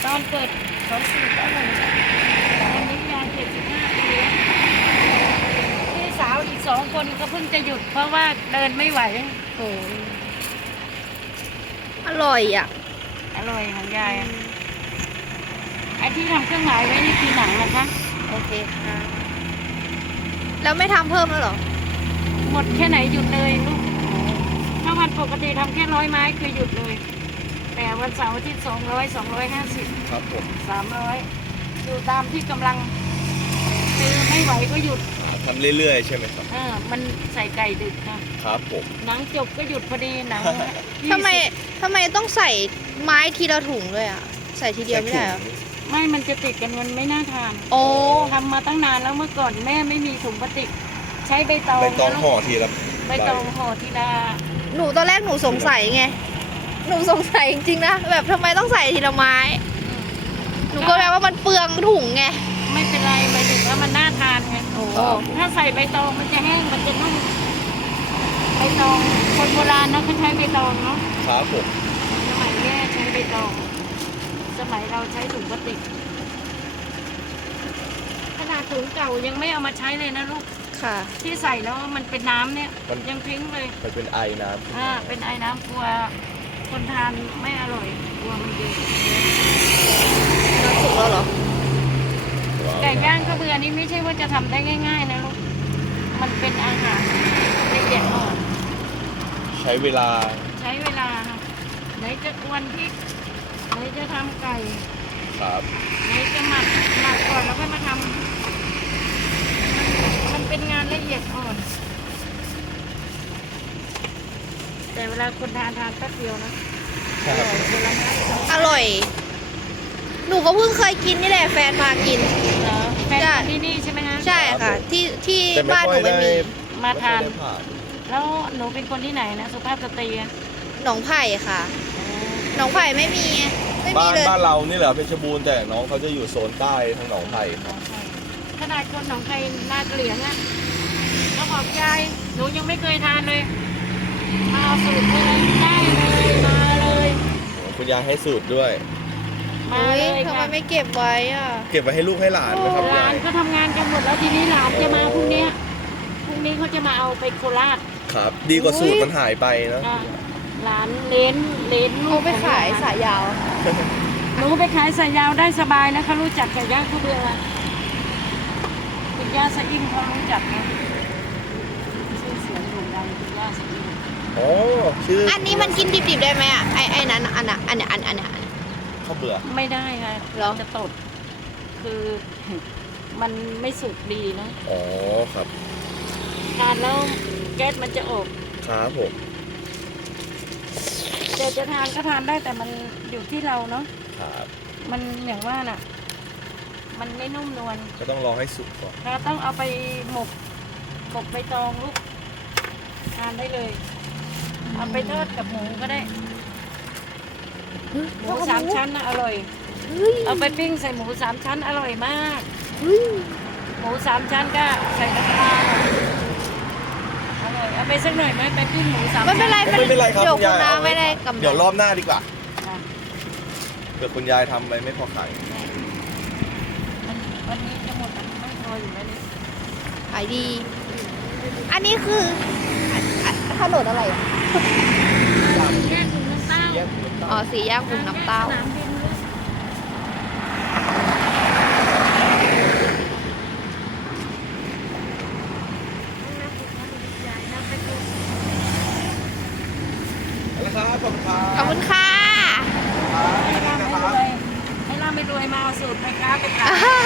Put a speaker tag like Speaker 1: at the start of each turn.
Speaker 1: อนเกิดเขาสูบแล้วเลยตอนนี้ยาย75 ปีแล้วพี่สาวอีก2 คนก็เพิ่งจะหยุดเพราะว่าเดินไม่ไหว
Speaker 2: โอ้อร่อยอ่ะ
Speaker 1: อร่อยของยายไอ้ที่ทำเครื่องหมายไว้นี่คือหนังนะคะ
Speaker 2: โอเคค่ะ แล้วไม่ทำเพิ่มแล้วเหรอ
Speaker 1: หมดแค่ไหนหยุดเลยลูกถ้าวันปกติทำแค่100 ไม้คือหยุดเลย แต่วันเสาร์อาทิตย์200 250
Speaker 3: ครับผม
Speaker 1: 300อยู่ตามที่กำลังซื้อไม่ไหวก็หยุด
Speaker 3: ทำเรื่อยๆใช่ไหมครับ
Speaker 1: มันใส่ไก่ดึกค่ะ
Speaker 3: ครับผม
Speaker 1: หนังจบก็หยุดพอดีหนัง
Speaker 2: ทำไมต้องใส่ไม้ทีละถุงด้วยอ่ะ ใส่ทีเดียวไม่ได้เหรอ
Speaker 1: ไม่มันจะติดกันมันไม่น่าทาน
Speaker 2: โอ้
Speaker 1: ทำมาตั้งนานแล้วเมื่อก่อนแม่ไม่มีถุงพลาสติก ใช้ใบตอง
Speaker 3: ใบตอง
Speaker 1: นะ
Speaker 3: ห่
Speaker 1: ลู
Speaker 3: อก ทีละ
Speaker 1: ใบตองห่อทีละ
Speaker 2: หนูตอนแรกหนูสงสัยไง หนูสงสัยจริงๆนะ แบบทำไมต้องใส่ทีละไม้ หนูก็แปลว่ามันเปลืองถุงไง
Speaker 1: ไม่เป็นไรหมายถึงว่ามันน่าทานไง
Speaker 2: โอ้
Speaker 1: ถ้าใส่ใบตองมันจะแห้งมันจะนุ่มใบตองคนโบราณเนาะเขาใช้ใบตองเนาะ
Speaker 3: ครับผม
Speaker 1: สมัยแม่ใช้ใบตอง สมัยเราใช้ถุงพลาสติกขนาดถุงเก่ายังไม่เอามาใช้เลยนะลูก
Speaker 2: ค่ะ
Speaker 1: ที่ใส่แล้วมันเป็นน้ำเนี่ยยังทิ้งเลย
Speaker 3: มันเป็นไอน้ำ
Speaker 1: เป็นไอ้น้ำกลัวคนทานไม่อร่อยกลัวมันเยอะ
Speaker 2: น้ำสุกแล้วเหรอ
Speaker 1: ไก่ย่างข้าวเบื่อนี่ไม่ใช่ว่าจะทำได้ง่ายๆนะลูกมันเป็นอาหารที่ละเอียดอ่อน
Speaker 3: ใช้เวลา
Speaker 1: ใช้เวลาค่ะไหนจะกวนพริกไหนจะทำไก่
Speaker 3: ครับ
Speaker 1: ไหนจะหมักก่อนแล้วก็มาทำมันเป็นงานละเอียดอ่อน แต่เวลาคนทานแป๊บเดียวนะ
Speaker 3: ครับ
Speaker 1: เวลามาสอง
Speaker 2: อร่อย หนูก็เพิ่งเคยกินนี่แหละแฟนพากิน
Speaker 1: เหรอแฟนคนที่นี่ใช่ไหมฮะ
Speaker 2: ใช่ค่ะ ที่
Speaker 3: แต่
Speaker 2: บ้านหนูไม่มี
Speaker 1: มาทาน
Speaker 3: ไม่ค่อยได้ผ่าน
Speaker 1: แล้วหนูเป็นคนที่ไหนนะสุภาพสตรีอะ
Speaker 2: หนองไผ่ค่ะ หนองไผ่ไม่มีเลย
Speaker 3: บ้านเรานี่แหละเพชรบูรณ์แต่น้องเขาจะอยู่โซนใต้ทางหนองไผ่ครับ
Speaker 1: ขนาดคนหนองไทยนาเกลียงอะก็บอกยายหนูยังไม่เคยทานเลยมาเอาสูตรเลยได้เลยมาเลย
Speaker 3: คุณยายให้สูตรด้วย
Speaker 1: มา
Speaker 2: เฮ้ย
Speaker 1: เลย
Speaker 2: ทำไม
Speaker 1: ค่ะ
Speaker 2: ไม่เก็บไว้อ่ะ
Speaker 3: เก็บไว้ให้ลูกให้หลานนะครับ
Speaker 1: หลาย
Speaker 3: าน ย
Speaker 1: ก็ทำงานกันหมดแล้วทีนี้หลานจะมาพรุ่งนี้เขาจะมาเอาไปโคราช
Speaker 3: ครับ ดีกว่าสูตรมันหายไปนะ
Speaker 1: อ่ะหลานเลนลู
Speaker 2: เขา
Speaker 1: ก
Speaker 2: ไปขายสายยาว
Speaker 1: หนูไปขายสายยาวได้สบายนะคะรู้จักไก่ย่างข้าวเบื่อคุณย่าสะอิ่มเขารู้จักนะชื่อเสียงโด่งดังคุณย่าสะอิ่ม
Speaker 3: อ๋อชื่อ
Speaker 2: อันนี้มันกินดิบๆได้ไหมอ่ะ ไอ้นั้นอันเนี้ย
Speaker 3: ข้าวเบื่อ
Speaker 1: ไม่ได้ค่ะ
Speaker 2: เหรอ
Speaker 1: จะตดคือมันไม่สุกดีนะ
Speaker 3: อ๋อครับ
Speaker 1: ทานแล้วแก๊สมันจะออก
Speaker 3: ครับผม
Speaker 1: แต่จะทานก็ทานได้แต่มันอยู่ที่เราเนาะ
Speaker 3: ครับ
Speaker 1: มันอย่างว่าน่ะ มันไม่นุ่มนวล
Speaker 3: ก็ต้องรอให้สุกก่อน
Speaker 1: เราต้องเอาไปหมกใบตองลูกทานได้เลย เอาไปทอดกับหมูก็ได้หมูสามชั้นนะอร่อย
Speaker 2: เฮ้ย
Speaker 1: เอาไปปิ้งใส่หมูสามชั้นอร่อยมาก
Speaker 2: เฮ้ย
Speaker 1: หมูสามชั้นก็ใส่น้ำปลาอร่อยเอาไปสักหน่อยไหมไปปิ้งหมูสาม
Speaker 2: ไม่เป็นไร
Speaker 3: ไม่เป็นไรครับ
Speaker 2: เดี๋ยว
Speaker 3: คุณ
Speaker 2: คุณ
Speaker 3: ยาย
Speaker 2: น้า
Speaker 3: เอาไว้
Speaker 2: ไม่ได้กำไร
Speaker 3: เดี๋ยวรอบหน้าดีกว่า
Speaker 1: อ่ะ
Speaker 3: เดี๋ยวคุณยายทำไปไม่พอขาย
Speaker 1: วันนี้จะหมดไม่พออยู่แล้วนี่
Speaker 2: ขายดี อันนี้คือถนนอะไรอ่ะ
Speaker 1: แยกถุงน้ำเต้า
Speaker 3: แยกเป็น
Speaker 2: อ๋อสีแยกกลุ่มน้ำเต้า
Speaker 1: สนามบินเลยน้ำไปดู
Speaker 3: แล้วครับขอบคุณครับ
Speaker 2: ขอบคุณค่ะ
Speaker 1: ให้ร่ำให้รวยมาเอาสูตรไปค้าไปขาย
Speaker 2: อ่า